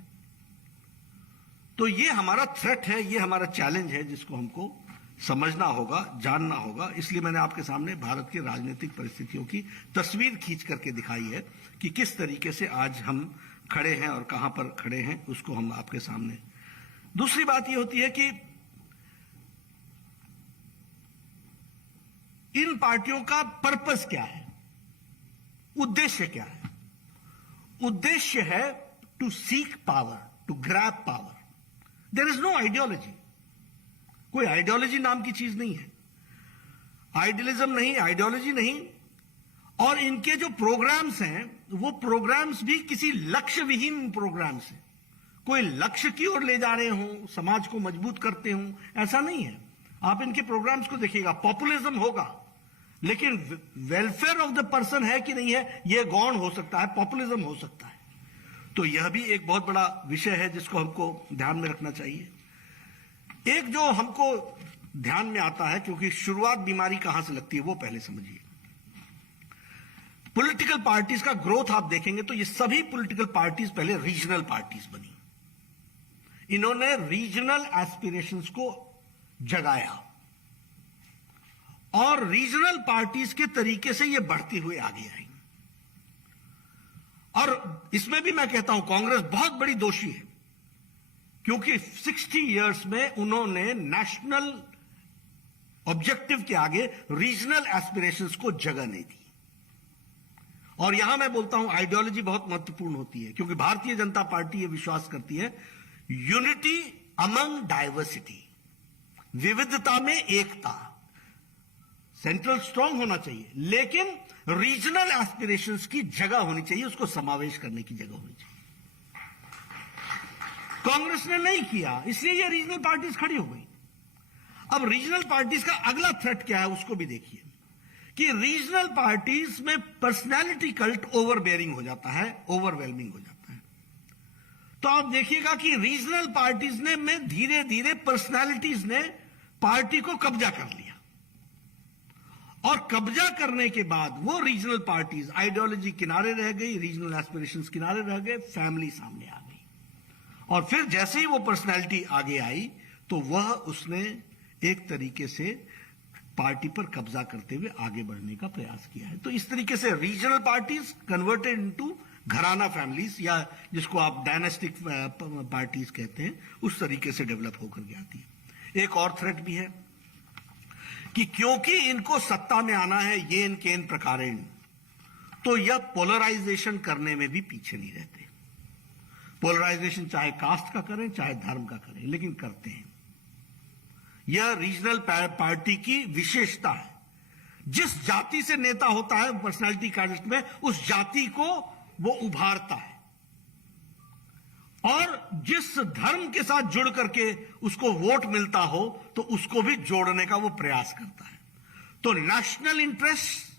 तो ये हमारा थ्रेट है, ये हमारा चैलेंज है, जिसको हमको समझना होगा, जानना होगा। इसलिए मैंने आपके सामने भारत की राजनीतिक परिस्थितियों की तस्वीर खींच करके दिखाई है कि किस तरीके से आज हम खड़े हैं और कहां पर खड़े हैं, उसको हम आपके सामने। दूसरी बात यह होती है कि इन पार्टियों का पर्पस क्या है, उद्देश्य क्या है? उद्देश्य है to seek power, to grab power. There is no ideology. कोई आइडियोलॉजी नाम की चीज नहीं है, आइडियलिज्म नहीं, आइडियोलॉजी नहीं। और इनके जो प्रोग्राम्स हैं, वो प्रोग्राम्स भी किसी लक्ष्य विहीन प्रोग्राम्स हैं। कोई लक्ष्य की ओर ले जा रहे हों, समाज को मजबूत करते हों, ऐसा नहीं है। आप इनके प्रोग्राम्स को देखिएगा, पॉपुलिज्म होगा, लेकिन वेलफेयर ऑफ द पर्सन है कि नहीं है, यह गौण हो सकता है, पॉपुलिज्म हो सकता है। तो यह भी एक बहुत बड़ा विषय है जिसको हमको ध्यान में रखना चाहिए। एक जो हमको ध्यान में आता है, क्योंकि शुरुआत बीमारी कहां से लगती है वो पहले समझिए। पॉलिटिकल पार्टीज का ग्रोथ आप देखेंगे तो ये सभी पॉलिटिकल पार्टीज पहले रीजनल पार्टीज बनी। इन्होंने रीजनल एस्पिरेशंस को जगाया और रीजनल पार्टीज के तरीके से ये बढ़ते हुए आगे आई। और इसमें भी मैं कहता हूं कांग्रेस बहुत बड़ी दोषी है, क्योंकि 60 इयर्स में उन्होंने नेशनल ऑब्जेक्टिव के आगे रीजनल एस्पिरेशंस को जगह नहीं दी। और यहां मैं बोलता हूं आइडियोलॉजी बहुत महत्वपूर्ण होती है, क्योंकि भारतीय जनता पार्टी ये विश्वास करती है यूनिटी अमंग डाइवर्सिटी, विविधता में एकता। सेंट्रल स्ट्रांग होना चाहिए, लेकिन रीजनल एस्पिरेशंस की जगह होनी चाहिए, उसको समावेश करने की जगह होनी चाहिए। कांग्रेस ने नहीं किया, इसलिए ये रीजनल पार्टीज खड़ी हो गई। अब रीजनल पार्टीज का अगला थ्रेट क्या है उसको भी देखिए, कि रीजनल पार्टीज में पर्सनैलिटी कल्ट ओवरबेयरिंग हो जाता है, ओवरवेलमिंग हो जाता है। तो आप देखिएगा कि रीजनल पार्टीज ने में धीरे धीरे पर्सनैलिटीज ने पार्टी को कब्जा कर लिया, और कब्जा करने के बाद वो रीजनल पार्टीज, आइडियोलॉजी किनारे रह गई, रीजनल एस्पिरेशंस किनारे रह गए, फैमिली सामने आ गई। और फिर जैसे ही वो पर्सनैलिटी आगे आई तो वह उसने एक तरीके से पार्टी पर कब्जा करते हुए आगे बढ़ने का प्रयास किया है। तो इस तरीके से रीजनल पार्टीज कन्वर्टेड इनटू घराना फैमिलीज, या जिसको आप डायनेस्टिक पार्टीज कहते हैं, उस तरीके से डेवलप होकर के आती है। एक और थ्रेट भी है कि क्योंकि इनको सत्ता में आना है ये इनके इन प्रकारेण, तो यह पोलराइजेशन करने में भी पीछे नहीं रहते। पोलराइजेशन चाहे कास्ट का करें चाहे धर्म का करें, लेकिन करते हैं। यह रीजनल पार्टी की विशेषता है। जिस जाति से नेता होता है पर्सनालिटी कांटेस्ट में, उस जाति को वो उभारता है, और जिस धर्म के साथ जुड़ करके उसको वोट मिलता हो तो उसको भी जोड़ने का वो प्रयास करता है। तो नेशनल इंटरेस्ट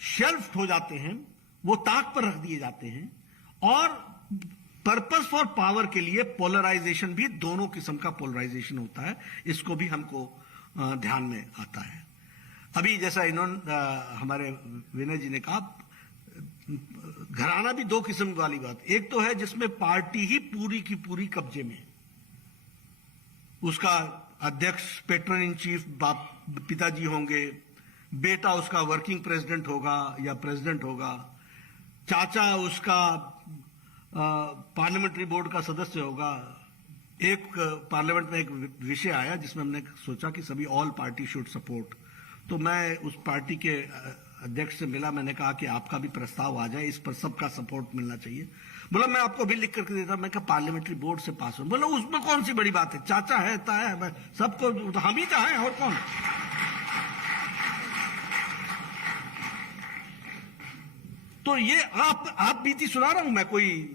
शेल्फ हो जाते हैं, वो ताक पर रख दिए जाते हैं, और पर्पस फॉर पावर के लिए पोलराइजेशन भी, दोनों किस्म का पोलराइजेशन होता है। इसको भी हमको ध्यान में आता है। अभी जैसा इन्होंने हमारे विनय जी ने कहा, घराना भी दो किस्म वाली बात। एक तो है जिसमें पार्टी ही पूरी की पूरी कब्जे में, उसका अध्यक्ष पेट्रन इन चीफ पिताजी होंगे, बेटा उसका वर्किंग प्रेसिडेंट होगा या प्रेसिडेंट होगा, चाचा उसका पार्लियामेंट्री बोर्ड का सदस्य होगा। एक पार्लियामेंट में एक विषय आया जिसमें हमने सोचा कि सभी ऑल पार्टी शुड सपोर्ट, तो मैं उस पार्टी के अध्यक्ष से मिला, मैंने कहा कि आपका भी प्रस्ताव आ जाए, इस पर सबका सपोर्ट मिलना चाहिए। बोला मैं आपको भी लिख करके देता, मैं कहा पार्लियामेंट्री बोर्ड से पास हो। बोला उसमें कौन सी बड़ी बात है, चाचा है ताया है, सबको तो हम ही चाहें और कौन। तो ये आप बीती सुना रहा हूं मैं, कोई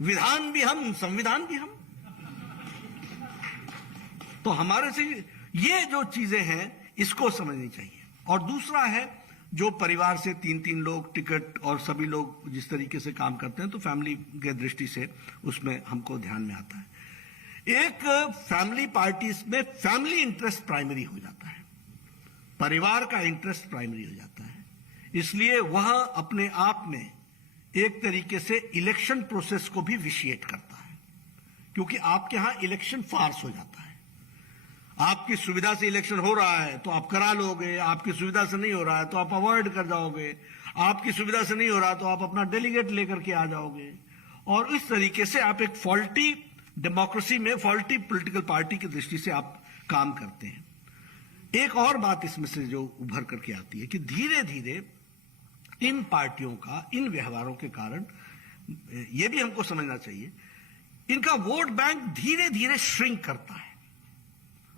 विधान भी हम, संविधान भी हम। तो हमारे से ये जो चीजें हैं इसको समझनी चाहिए। और दूसरा है जो परिवार से 3-3 लोग टिकट और सभी लोग जिस तरीके से काम करते हैं, तो फैमिली के दृष्टि से उसमें हमको ध्यान में आता है। एक फैमिली पार्टीज में फैमिली इंटरेस्ट प्राइमरी हो जाता है, परिवार का इंटरेस्ट प्राइमरी हो जाता है, इसलिए वह अपने आप में एक तरीके से इलेक्शन प्रोसेस को भी विशिएट करता है, क्योंकि आपके यहां इलेक्शन फार्स हो जाता है। आपकी सुविधा से इलेक्शन हो रहा है तो आप करा लोगे, आपकी सुविधा से नहीं हो रहा है तो आप अवॉइड कर जाओगे, आपकी सुविधा से नहीं हो रहा तो आप अपना डेलीगेट लेकर के आ जाओगे, और इस तरीके से आप एक फॉल्टी डेमोक्रेसी में, फॉल्टी पॉलिटिकल पार्टी की दृष्टि से आप काम करते हैं। एक और बात इसमें से जो उभर करके आती है कि धीरे धीरे इन पार्टियों का, इन व्यवहारों के कारण यह भी हमको समझना चाहिए, इनका वोट बैंक धीरे धीरे श्रिंक करता है,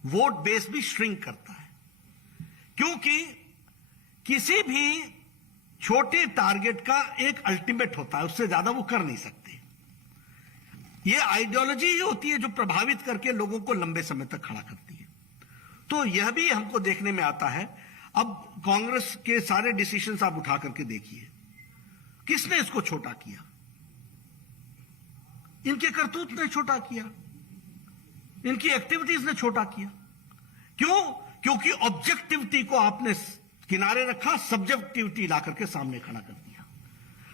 वोट बेस भी श्रिंक करता है, क्योंकि किसी भी छोटे टारगेट का एक अल्टीमेट होता है, उससे ज्यादा वो कर नहीं सकते। ये आइडियोलॉजी ही होती है जो प्रभावित करके लोगों को लंबे समय तक खड़ा करती है। तो यह भी हमको देखने में आता है। अब कांग्रेस के सारे डिसीजंस आप उठा करके देखिए, किसने इसको छोटा किया? इनके करतूत ने छोटा किया, इनकी एक्टिविटीज ने छोटा किया। क्यों? क्योंकि ऑब्जेक्टिविटी को आपने किनारे रखा, सब्जेक्टिविटी ला करके सामने खड़ा कर दिया।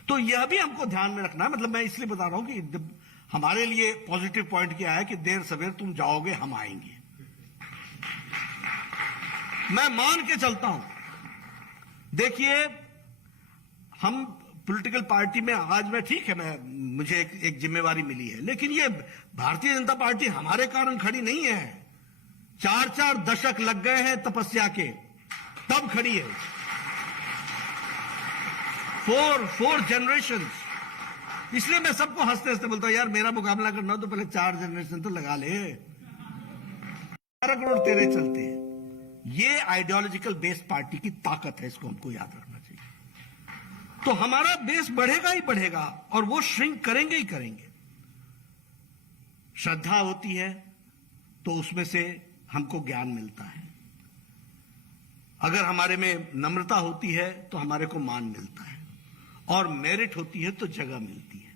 तो यह भी हमको ध्यान में रखना है। मतलब मैं इसलिए बता रहा हूं कि हमारे लिए पॉजिटिव पॉइंट क्या है कि देर सवेर तुम जाओगे, हम आएंगे। मैं मान के चलता हूं। देखिए, हम पॉलिटिकल पार्टी में आज मैं ठीक है, मुझे एक जिम्मेवारी मिली है, लेकिन ये भारतीय जनता पार्टी हमारे कारण खड़ी नहीं है। 4-4 दशक लग गए हैं तपस्या के, तब खड़ी है। 4 जनरेशंस। इसलिए मैं सबको हंसते हंसते बोलता हूं, यार मेरा मुकाबला करना हो तो पहले 4 जनरेशन तो लगा ले। 12 करोड़ तेरे चलते हैं। ये आइडियोलॉजिकल बेस्ड पार्टी की ताकत है, इसको हमको याद रखना चाहिए। तो हमारा बेस बढ़ेगा ही बढ़ेगा और वो श्रिंक करेंगे ही करेंगे। श्रद्धा होती है तो उसमें से हमको ज्ञान मिलता है। अगर हमारे में नम्रता होती है तो हमारे को मान मिलता है, और मेरिट होती है तो जगह मिलती है।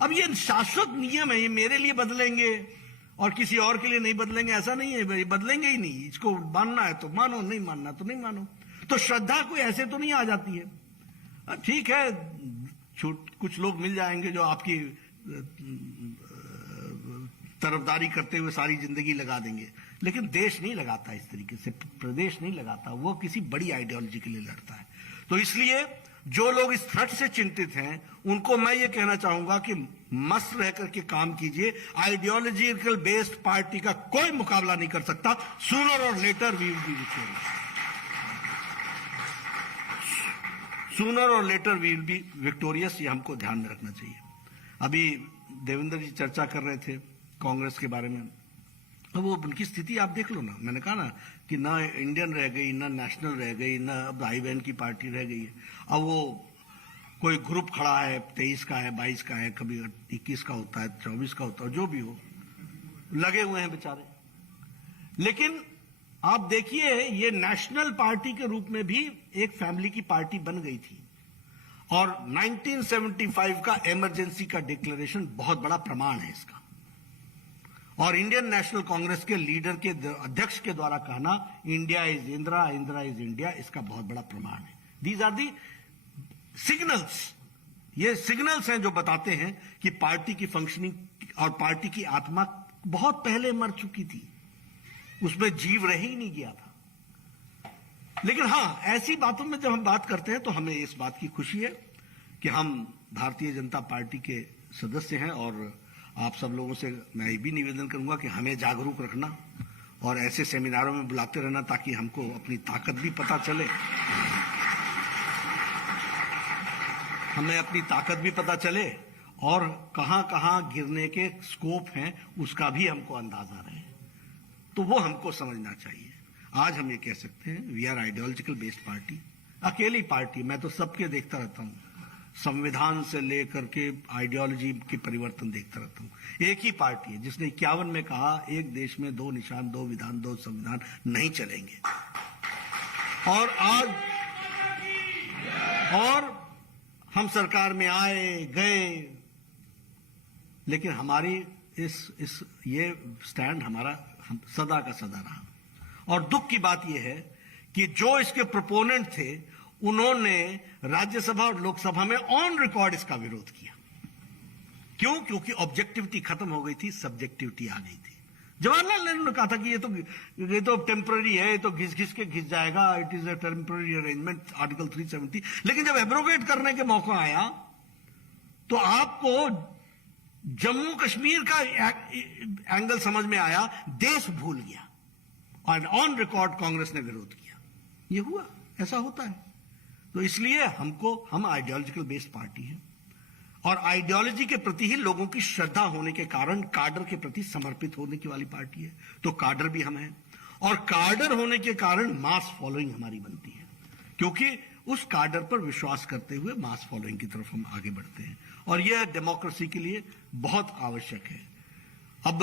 अब ये शाश्वत नियम है, ये मेरे लिए बदलेंगे और किसी और के लिए नहीं बदलेंगे, ऐसा नहीं है। ये बदलेंगे ही नहीं। इसको मानना है तो मानो, नहीं मानना तो नहीं मानो। तो श्रद्धा कोई ऐसे तो नहीं आ जाती है। ठीक है, कुछ लोग मिल जाएंगे जो आपकी तरफदारी करते हुए सारी जिंदगी लगा देंगे, लेकिन देश नहीं लगाता इस तरीके से, प्रदेश नहीं लगाता, वो किसी बड़ी आइडियोलॉजी के लिए लड़ता है। तो इसलिए जो लोग इस थ्रेट से चिंतित हैं, उनको मैं ये कहना चाहूंगा कि मस्त रह करके काम कीजिए। आइडियोलॉजिकल बेस्ड पार्टी का कोई मुकाबला नहीं कर सकता। Sooner or later we will be victorious. Sooner or later we will be victorious, ये हमको ध्यान में रखना चाहिए। अभी देवेंद्र जी चर्चा कर रहे थे कांग्रेस के बारे में। अब वो उनकी स्थिति आप देख लो ना। मैंने कहा ना कि ना इंडियन रह गई, ना नेशनल रह गई, ना अब भाई बहन की पार्टी रह गई है। अब वो कोई ग्रुप खड़ा है, 23 का है, 22 का है, कभी 21 का होता है, 24 का होता है, जो भी हो, लगे हुए हैं बेचारे। लेकिन आप देखिए, ये नेशनल पार्टी के रूप में भी एक फैमिली की पार्टी बन गई थी, और 1975 का इमरजेंसी का डिक्लेरेशन बहुत बड़ा प्रमाण है इसका। और इंडियन नेशनल कांग्रेस के लीडर के अध्यक्ष के द्वारा कहना India is Indira, Indira is India, इसका बहुत बड़ा प्रमाण है। These are the signals. ये सिग्नल्स हैं जो बताते हैं कि पार्टी की फंक्शनिंग और पार्टी की आत्मा बहुत पहले मर चुकी थी, उसमें जीव रह ही नहीं गया था। लेकिन हां, ऐसी बातों में जब हम बात करते हैं तो हमें इस बात की खुशी है कि हम भारतीय जनता पार्टी के सदस्य हैं, और आप सब लोगों से मैं ये भी निवेदन करूंगा कि हमें जागरूक रखना और ऐसे सेमिनारों में बुलाते रहना, ताकि हमको अपनी ताकत भी पता चले, हमें अपनी ताकत भी पता चले, और कहां कहां गिरने के स्कोप हैं उसका भी हमको अंदाजा रहे। तो वो हमको समझना चाहिए। आज हम ये कह सकते हैं, we are ideological based party. अकेली पार्टी, मैं तो सबके देखता रहता हूं, संविधान से लेकर के आइडियोलॉजी के परिवर्तन देखता रहता हूं। एक ही पार्टी है जिसने 51 में कहा, एक देश में 2 निशान, 2 विधान, 2 संविधान नहीं चलेंगे। और आज हम सरकार में आए गए, लेकिन हमारी ये स्टैंड हमारा सदा का सदा रहा। और दुख की बात यह है कि जो इसके प्रोपोनेंट थे, उन्होंने राज्यसभा और लोकसभा में ऑन रिकॉर्ड इसका विरोध किया। क्यों? क्योंकि ऑब्जेक्टिविटी खत्म हो गई थी, सब्जेक्टिविटी आ गई थी। जवाहरलाल नेहरू ने कहा था कि ये तो टेम्पररी है, ये तो घिस घिस के घिस जाएगा, it is a temporary arrangement, article 370। लेकिन जब एब्रोगेट करने के मौका आया तो आपको जम्मू कश्मीर का एंगल समझ में आया, देश भूल गया, और ऑन रिकॉर्ड कांग्रेस ने विरोध किया। ये हुआ, ऐसा होता है। तो इसलिए हम आइडियोलॉजिकल बेस्ड पार्टी हैं, और आइडियोलॉजी के प्रति ही लोगों की श्रद्धा होने के कारण काडर के प्रति समर्पित होने की वाली पार्टी है। तो काडर भी हम हैं, और काडर होने के कारण मास फॉलोइंग हमारी बनती है, क्योंकि उस कार्डर पर विश्वास करते हुए मास फॉलोइंग की तरफ हम आगे बढ़ते हैं, और यह डेमोक्रेसी के लिए बहुत आवश्यक है। अब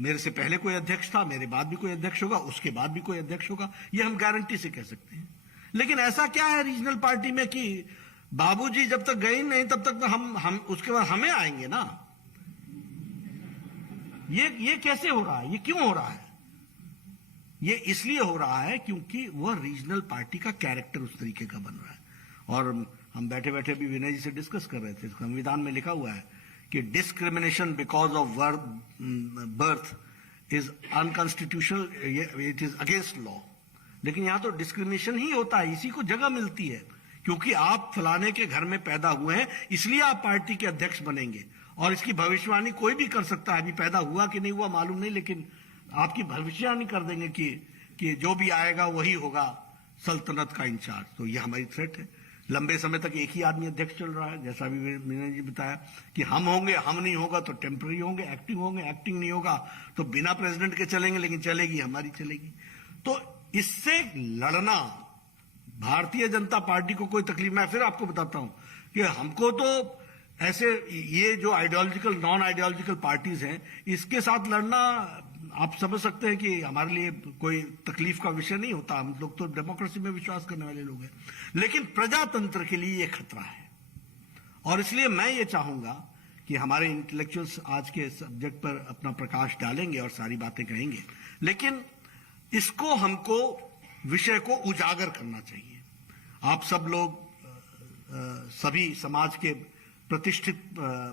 मेरे से पहले कोई अध्यक्ष था, मेरे बाद भी कोई अध्यक्ष होगा, उसके बाद भी कोई अध्यक्ष होगा, यह हम गारंटी से कह सकते हैं। लेकिन ऐसा क्या है रीजनल पार्टी में कि बाबूजी जब तक गए नहीं तब तक हम उसके बाद हमें आएंगे ना? ये कैसे हो रहा है? ये क्यों हो रहा है? ये इसलिए हो रहा है क्योंकि वह रीजनल पार्टी का कैरेक्टर उस तरीके का बन रहा है। और हम बैठे बैठे भी विनय जी से डिस्कस कर रहे थे, संविधान में लिखा हुआ है कि discrimination because of birth is unconstitutional, it is against law. लेकिन यहां तो डिस्क्रिमिनेशन ही होता है, इसी को जगह मिलती है क्योंकि आप फलाने के घर में पैदा हुए हैं इसलिए आप पार्टी के अध्यक्ष बनेंगे। और इसकी भविष्यवाणी कोई भी कर सकता है, अभी पैदा हुआ कि नहीं हुआ मालूम नहीं, लेकिन आपकी भविष्यवाणी कर देंगे कि जो भी आएगा वही होगा सल्तनत का इंचार्ज। तो ये हमारी थ्रेट है। लंबे समय तक एक ही आदमी अध्यक्ष चल रहा है, जैसा भी मीना जी बताया कि हम होंगे, हम नहीं होगा तो टेम्पररी होंगे, एक्टिंग नहीं होगा तो बिना प्रेसिडेंट के चलेंगे, लेकिन चलेगी हमारी चलेगी। तो इससे लड़ना भारतीय जनता पार्टी को कोई तकलीफ। मैं फिर आपको बताता हूं कि हमको तो ऐसे ये जो आइडियोलॉजिकल नॉन आइडियोलॉजिकल पार्टीज हैं इसके साथ लड़ना आप समझ सकते हैं कि हमारे लिए कोई तकलीफ का विषय नहीं होता। हम लोग तो डेमोक्रेसी में विश्वास करने वाले लोग हैं, लेकिन प्रजातंत्र के लिए यह खतरा है। और इसलिए मैं ये चाहूंगा कि हमारे इंटेलेक्चुअल्स आज के सब्जेक्ट पर अपना प्रकाश डालेंगे और सारी बातें कहेंगे, लेकिन इसको हमको विषय को उजागर करना चाहिए। आप सब लोग सभी समाज के प्रतिष्ठित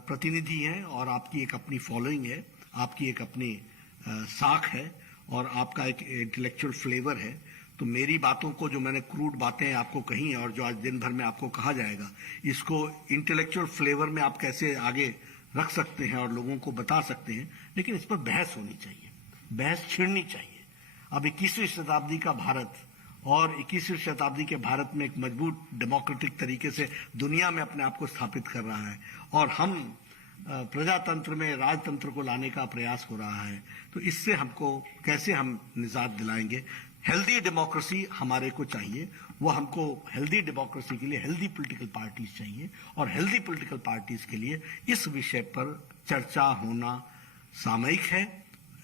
प्रतिनिधि हैं और आपकी एक अपनी फॉलोइंग है, आपकी एक अपनी साख है और आपका एक इंटेलेक्चुअल फ्लेवर है। तो मेरी बातों को, जो मैंने क्रूड बातें आपको कही हैं और जो आज दिन भर में आपको कहा जाएगा, इसको इंटेलेक्चुअल फ्लेवर में आप कैसे आगे रख सकते हैं और लोगों को बता सकते हैं। लेकिन इस पर बहस होनी चाहिए, बहस छिड़नी चाहिए। अब 21वीं शताब्दी का भारत और 21वीं शताब्दी के भारत में एक मजबूत डेमोक्रेटिक तरीके से दुनिया में अपने आप को स्थापित कर रहा है और हम प्रजातंत्र में राजतंत्र को लाने का प्रयास हो रहा है। तो इससे हमको कैसे हम निजात दिलाएंगे? हेल्दी डेमोक्रेसी हमारे को चाहिए, वो हमको हेल्दी डेमोक्रेसी के लिए हेल्दी पॉलिटिकल पार्टीज चाहिए और हेल्दी पॉलिटिकल पार्टीज के लिए इस विषय पर चर्चा होना सामयिक है,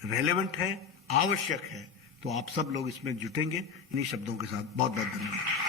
रेलेवेंट है, आवश्यक है। तो आप सब लोग इसमें जुटेंगे। इन्हीं शब्दों के साथ बहुत बहुत धन्यवाद।